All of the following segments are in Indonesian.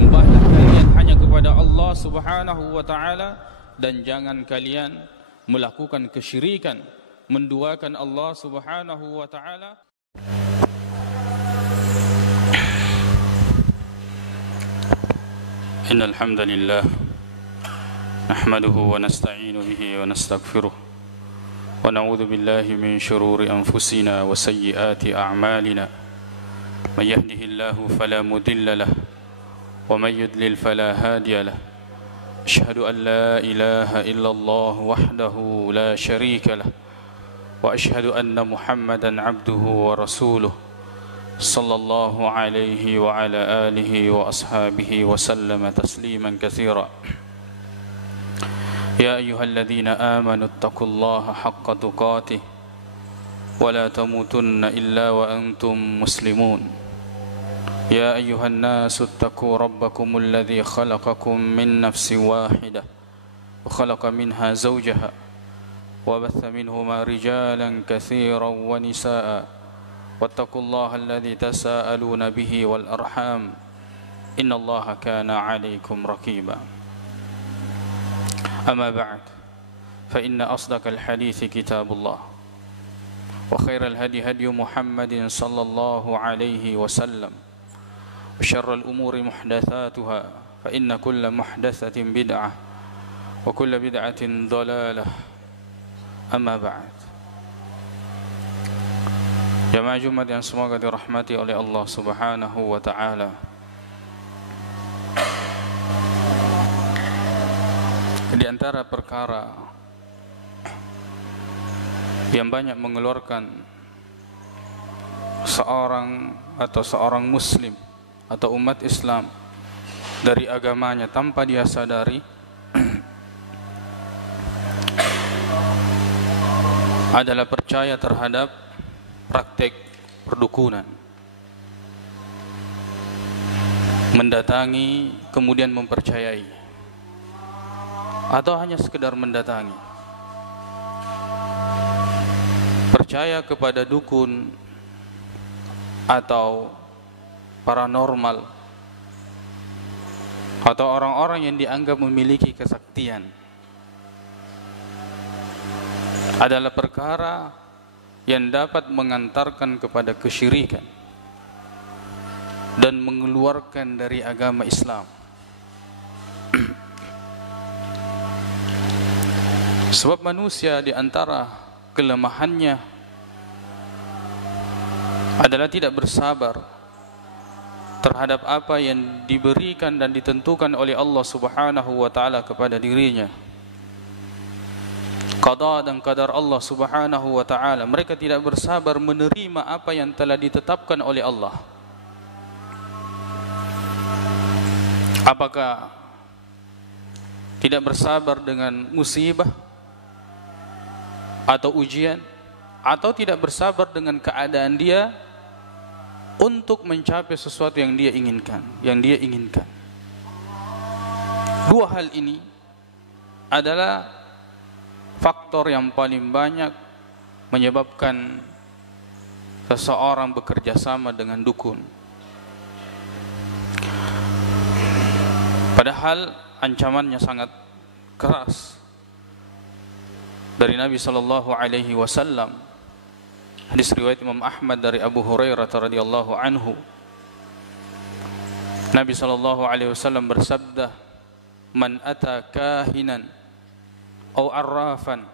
sembahlah kalian hanya kepada Allah Subhanahu wa taala dan jangan kalian melakukan kesyirikan, menduakan Allah Subhanahu wa taala. Innal hamdalillah nahmaduhu wa nasta'inu bihi wa nastaghfiruh wa na'udzu billahi min shururi anfusina wa sayyiati a'malina. من يهده الله فلا مضل له ومن يضلل فلا هادي له أشهد أن لا إله إلا الله وحده لا شريك له وأشهد أن محمدا عبده ورسوله صلى الله عليه وعلى آله وأصحابه وسلم تسليما كثيرا يا أيها الذين آمنوا اتقوا الله حق تقاته ولا تموتن إلا وأنتم مسلمون يا أيها الناس اتقوا ربكم الذي خلقكم من نفس واحدة وخلق منها زوجها وبث منهما رجالا كثيرا ونساء واتقوا الله الذي تساءلون به والأرحام إن الله كان عليكم رقيبا أما بعد فإن أصدق الحديث كتاب الله وخير الهدي هدي محمد صلى الله عليه وسلم وشر الأمور محدثاتها فإن كل محدثة بدعة وكل بدعة ضلالة أما بعد. Jamaah Jumat yang semoga dirahmati oleh Allah Subhanahu wa taala. Di antara perkara yang banyak mengeluarkan seorang muslim atau umat Islam dari agamanya tanpa dia sadari adalah percaya terhadap praktek perdukunan, mendatangi kemudian mempercayai, atau hanya sekedar mendatangi, percaya kepada dukun atau paranormal atau orang-orang yang dianggap memiliki kesaktian adalah perkara yang dapat mengantarkan kepada kesyirikan dan mengeluarkan dari agama Islam. Sebab manusia di antara kelemahannya adalah tidak bersabar terhadap apa yang diberikan dan ditentukan oleh Allah Subhanahu wa taala kepada dirinya. Qada dan qadar Allah Subhanahu wa taala, mereka tidak bersabar menerima apa yang telah ditetapkan oleh Allah. Apakah tidak bersabar dengan musibah atau ujian, atau tidak bersabar dengan keadaan dia untuk mencapai sesuatu yang dia inginkan, Dua hal ini adalah faktor yang paling banyak menyebabkan seseorang bekerja sama dengan dukun. Padahal ancamannya sangat keras. Dari Nabi sallallahu alaihi wasallam, hadis riwayat Imam Ahmad dari Abu Hurairah radhiyallahu anhu, Nabi sallallahu alaihi wasallam bersabda, "Man ata kahinan aw arrafan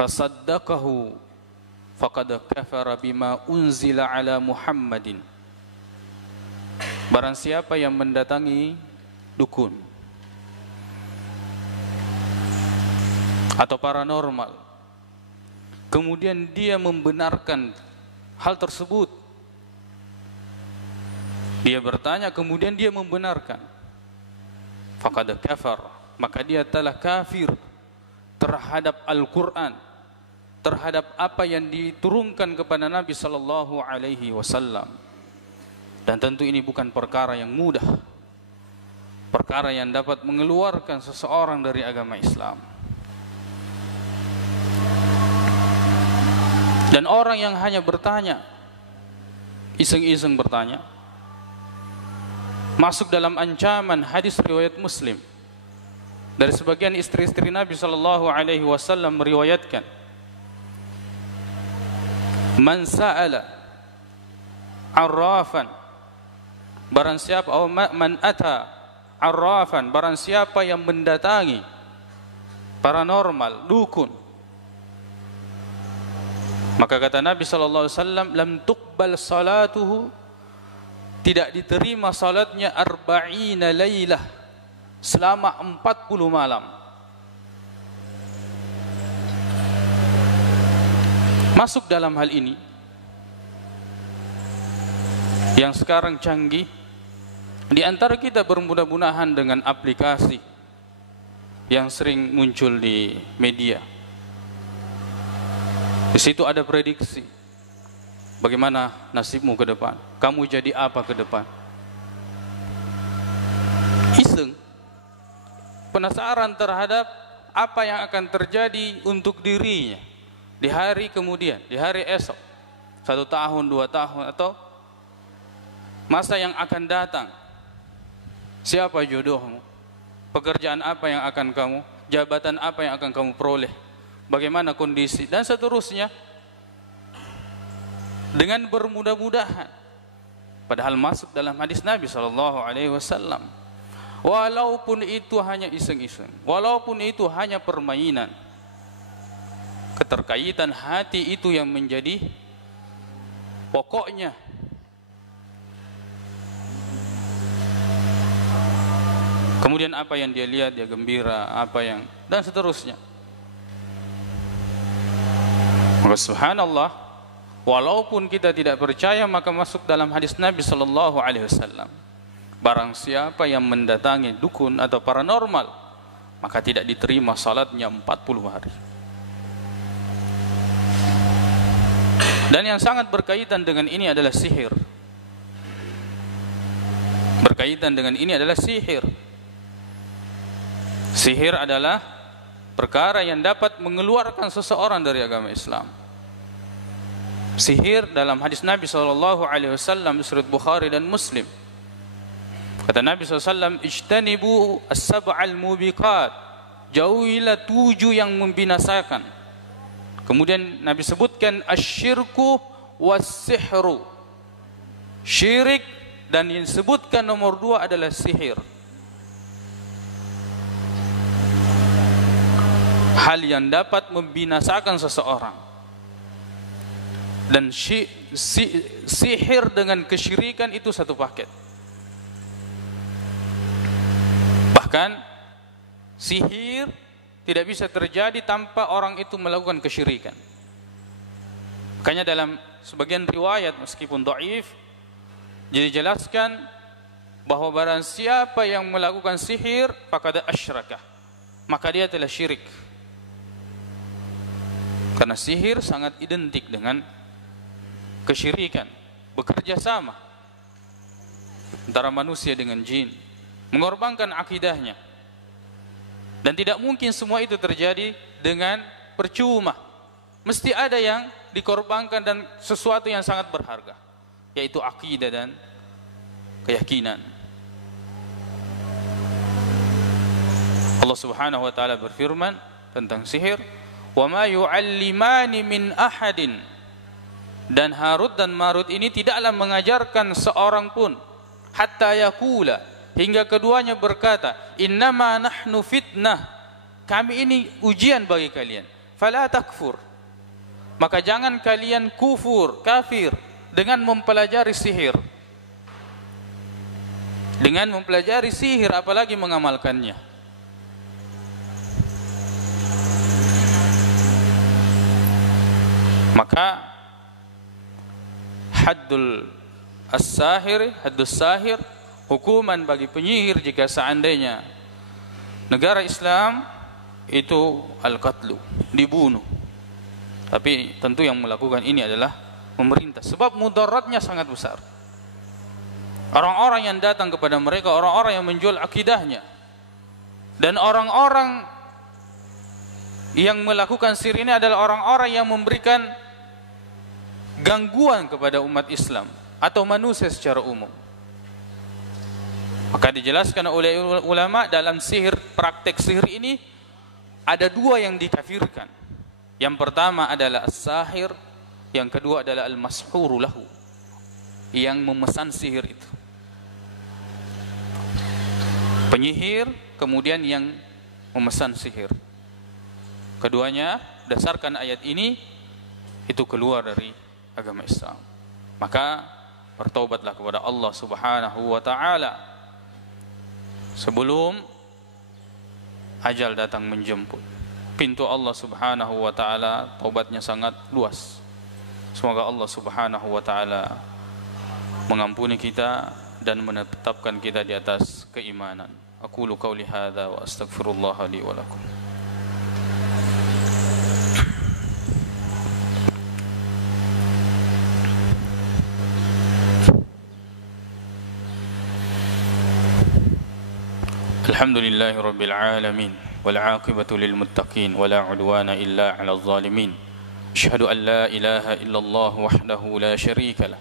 fasaddaqahu faqad kafara bima unzila ala Muhammadin." Barang siapa yang mendatangi dukun atau paranormal, kemudian dia membenarkan hal tersebut, dia bertanya kemudian dia membenarkan, faqad kafar, maka dia telah kafir terhadap Al-Quran, terhadap apa yang diturunkan kepada Nabi sallallahu alaihi wasallam. Dan tentu ini bukan perkara yang mudah, perkara yang dapat mengeluarkan seseorang dari agama Islam. Dan orang yang hanya bertanya, iseng-iseng bertanya, masuk dalam ancaman hadis riwayat Muslim dari sebagian istri-istri Nabi sallallahu alaihi wasallam meriwayatkan, man sa'ala arrafan, barang siapa, man ata arrafan, barang siapa yang mendatangi paranormal, dukun, maka kata Nabi sallallahu alaihi wasallam, lam tuqbal salatuhu, tidak diterima salatnya 40 lailah, selama 40 malam. Masuk dalam hal ini yang sekarang canggih, di antara kita bermudah-mudahan dengan aplikasi yang sering muncul di media. Di situ ada prediksi bagaimana nasibmu ke depan, kamu jadi apa ke depan. Iseng, penasaran terhadap apa yang akan terjadi untuk dirinya di hari kemudian, di hari esok, 1 tahun, 2 tahun, atau masa yang akan datang. Siapa jodohmu? Pekerjaan apa yang akan kamu, jabatan apa yang akan kamu peroleh, bagaimana kondisi, dan seterusnya. Dengan bermudah-mudahan, padahal masuk dalam hadis Nabi SAW, walaupun itu hanya iseng-iseng, walaupun itu hanya permainan, keterkaitan hati itu yang menjadi pokoknya. Kemudian apa yang dia lihat, dia gembira, apa yang, dan seterusnya. Maka subhanallah, walaupun kita tidak percaya, maka masuk dalam hadis Nabi sallallahu alaihi wasallam, barang siapa yang mendatangi dukun atau paranormal, maka tidak diterima salatnya 40 hari. Dan yang sangat berkaitan dengan ini adalah sihir. Berkaitan dengan ini adalah sihir. Sihir adalah perkara yang dapat mengeluarkan seseorang dari agama Islam. Sihir dalam hadis Nabi SAW, surat Bukhari dan Muslim, kata Nabi SAW, ijtanibu as-sab'al mubiqat, jauhilah 7 yang membinasakan. Kemudian Nabi sebutkan asyirku was-sihru, syirik, dan yang disebutkan nomor 2 adalah sihir. Hal yang dapat membinasakan seseorang. Dan sihir dengan kesyirikan itu satu paket. Bahkan sihir tidak bisa terjadi tanpa orang itu melakukan kesyirikan. Makanya dalam sebagian riwayat, meskipun dhaif, dijelaskan bahwa barang siapa yang melakukan sihir faqad asyraka, maka dia telah syirik. Karena sihir sangat identik dengan kesyirikan, bekerja sama antara manusia dengan jin, mengorbankan akidahnya. Dan tidak mungkin semua itu terjadi dengan percuma. Mesti ada yang dikorbankan dan sesuatu yang sangat berharga, yaitu akidah dan keyakinan. Allah Subhanahu wa taala berfirman tentang sihir, "Wa ma yu'allimani min ahadin." Dan Harut dan Marut ini tidaklah mengajarkan seorang pun, hatta yaqula, hingga keduanya berkata, "Innama nahnu fitnah." Kami ini ujian bagi kalian. Fala takfur. Maka jangan kalian kafir dengan mempelajari sihir. Dengan mempelajari sihir, apalagi mengamalkannya. Maka haddus sahir, hukuman bagi penyihir jika seandainya negara Islam itu al-qatlu, dibunuh. Tapi tentu yang melakukan ini adalah pemerintah, sebab mudaratnya sangat besar. Orang-orang yang datang kepada mereka, orang-orang yang menjual akidahnya, dan orang-orang yang melakukan sihir ini adalah orang-orang yang memberikan gangguan kepada umat Islam atau manusia secara umum. Maka dijelaskan oleh ulama dalam sihir, praktek sihir ini ada dua yang dikafirkan. Yang pertama adalah as-sahir, yang kedua adalah al-mashhuru lahu, yang memesan sihir itu. Penyihir, kemudian yang memesan sihir. Keduanya berdasarkan ayat ini itu keluar dari agama Islam. Maka bertaubatlah kepada Allah Subhanahu wa taala sebelum ajal datang menjemput. Pintu Allah Subhanahu wa taala taubatnya sangat luas. Semoga Allah Subhanahu wa taala mengampuni kita dan menetapkan kita di atas keimanan. Aqulu qauli hadza wa astaghfirullah li wa lakum. Alhamdulillahi rabbil alamin wal 'aqibatu lil muttaqin wala 'udwana illa 'alal zalimin. Asyhadu an la ilaha illallah wahdahu la syarika lah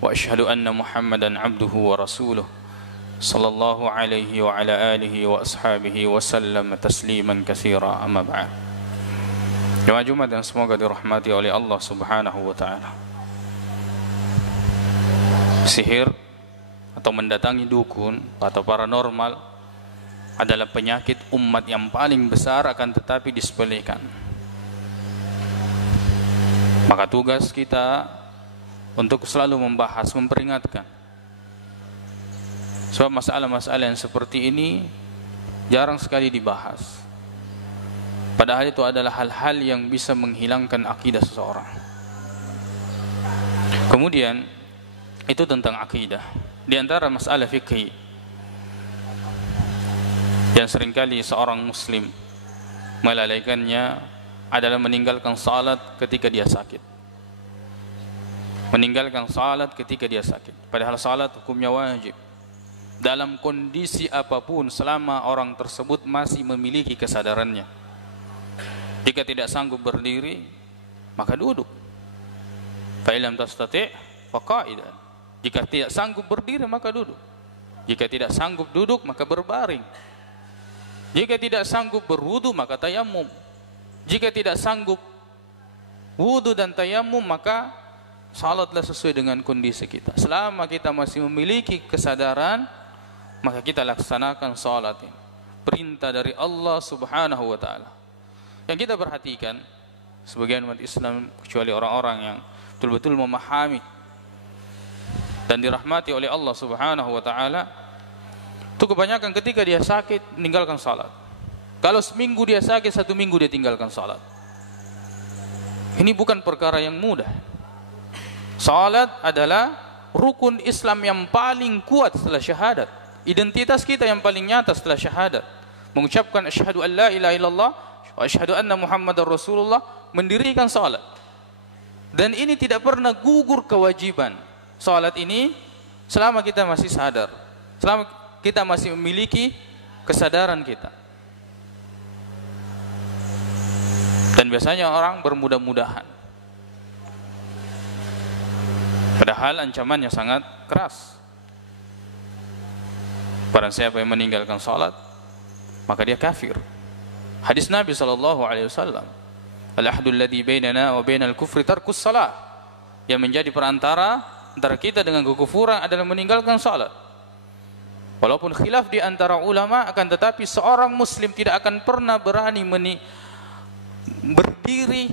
wa asyhadu anna Muhammadan 'abduhu wa rasuluh sallallahu alaihi wa ala alihi wa ashabihi wa sallam tasliman katsira, amma ba'd. Jemaah Jumat yang semoga dirahmati oleh Allah Subhanahu wa taala. Sihir atau mendatangi dukun atau paranormal adalah penyakit umat yang paling besar, akan tetapi disepelekan. Maka tugas kita untuk selalu membahas, memperingatkan. Sebab masalah-masalah yang seperti ini jarang sekali dibahas. Padahal itu adalah hal-hal yang bisa menghilangkan akidah seseorang. Kemudian itu tentang akidah. Di antara masalah fikih yang seringkali seorang muslim melalaikannya adalah meninggalkan salat ketika dia sakit. Meninggalkan salat ketika dia sakit. Padahal salat hukumnya wajib dalam kondisi apapun selama orang tersebut masih memiliki kesadarannya. Jika tidak sanggup berdiri, maka duduk. Fa illam tastati' fa qa'idan. Jika tidak sanggup berdiri, maka duduk. Jika tidak sanggup duduk, maka berbaring. Jika tidak sanggup berwudu, maka tayamum. Jika tidak sanggup wudu dan tayamum, maka salatlah sesuai dengan kondisi kita. Selama kita masih memiliki kesadaran, maka kita laksanakan salat ini. Perintah dari Allah Subhanahu wa taala. Yang kita perhatikan sebagian umat Islam, kecuali orang-orang yang betul-betul memahami dan dirahmati oleh Allah Subhanahu wa taala, itu kebanyakan ketika dia sakit meninggalkan salat. Kalau seminggu dia sakit, 1 minggu dia tinggalkan salat. Ini bukan perkara yang mudah. Salat adalah rukun Islam yang paling kuat setelah syahadat. Identitas kita yang paling nyata setelah syahadat. Mengucapkan asyhadu an la ilaha illallah wa asyhadu anna Muhammadar Rasulullah, mendirikan salat. Dan ini tidak pernah gugur kewajiban. Salat ini selama kita masih sadar, selama kita masih memiliki kesadaran kita. Dan biasanya orang bermudah-mudahan, padahal ancamannya sangat keras. Barang siapa yang meninggalkan salat, maka dia kafir. Hadis Nabi SAW, al-ahdul ladzi bainana wa bainal kufri tarkus salah. Yang menjadi perantara antara kita dengan kekufuran adalah meninggalkan salat. Walaupun khilaf di antara ulama, akan tetapi seorang muslim tidak akan pernah berani berdiri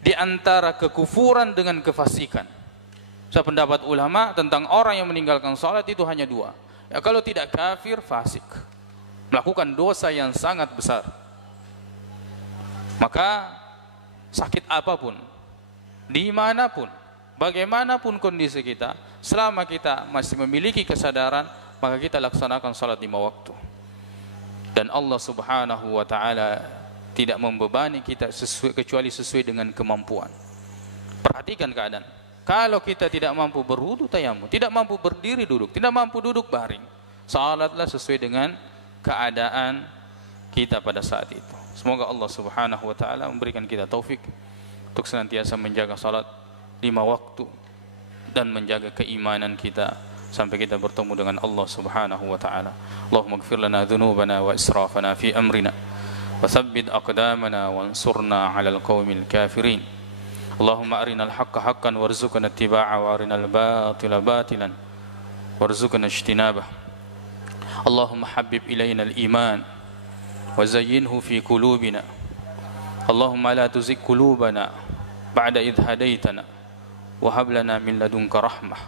di antara kekufuran dengan kefasikan. Sependapat ulama tentang orang yang meninggalkan salat itu hanya 2. Ya, kalau tidak kafir, fasik, melakukan dosa yang sangat besar. Maka sakit apapun, dimanapun, bagaimanapun kondisi kita, selama kita masih memiliki kesadaran, maka kita laksanakan salat 5 waktu. Dan Allah Subhanahu wa taala tidak membebani kita kecuali sesuai dengan kemampuan. Perhatikan keadaan. Kalau kita tidak mampu berwudu, tayamum, tidak mampu berdiri, duduk, tidak mampu duduk, baring, salatlah sesuai dengan keadaan kita pada saat itu. Semoga Allah Subhanahu wa taala memberikan kita taufik untuk senantiasa menjaga salat 5 waktu dan menjaga keimanan kita sampai kita bertemu dengan Allah Subhanahu wa taala. Allahumma ighfir lana dhunubana wa israfana fi amrina wa thabbit aqdamana wansurna 'alal qaumil kafirin. Allahumma arinal haqqa haqqan warzuqna ittiba'a wa arinal batila batilan warzuqna ijtinabah. Allahumma habbib ilaina al-iman wa zayyinhu fi qulubina. Allahumma la tuzigh qulubana ba'da idh hadaitana wa hab lana min ladunka rahmah.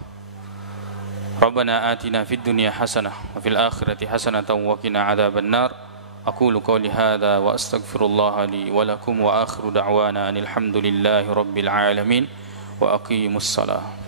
Rabbana atina fid dunya hasanah wa fil akhirati hasanatan wa qina adzaban nar. Aqulu qawli hadza wa astaghfirullaha li wa lakum wa akhiru da'wana alhamdulillahi rabbil alamin wa aqimus salah.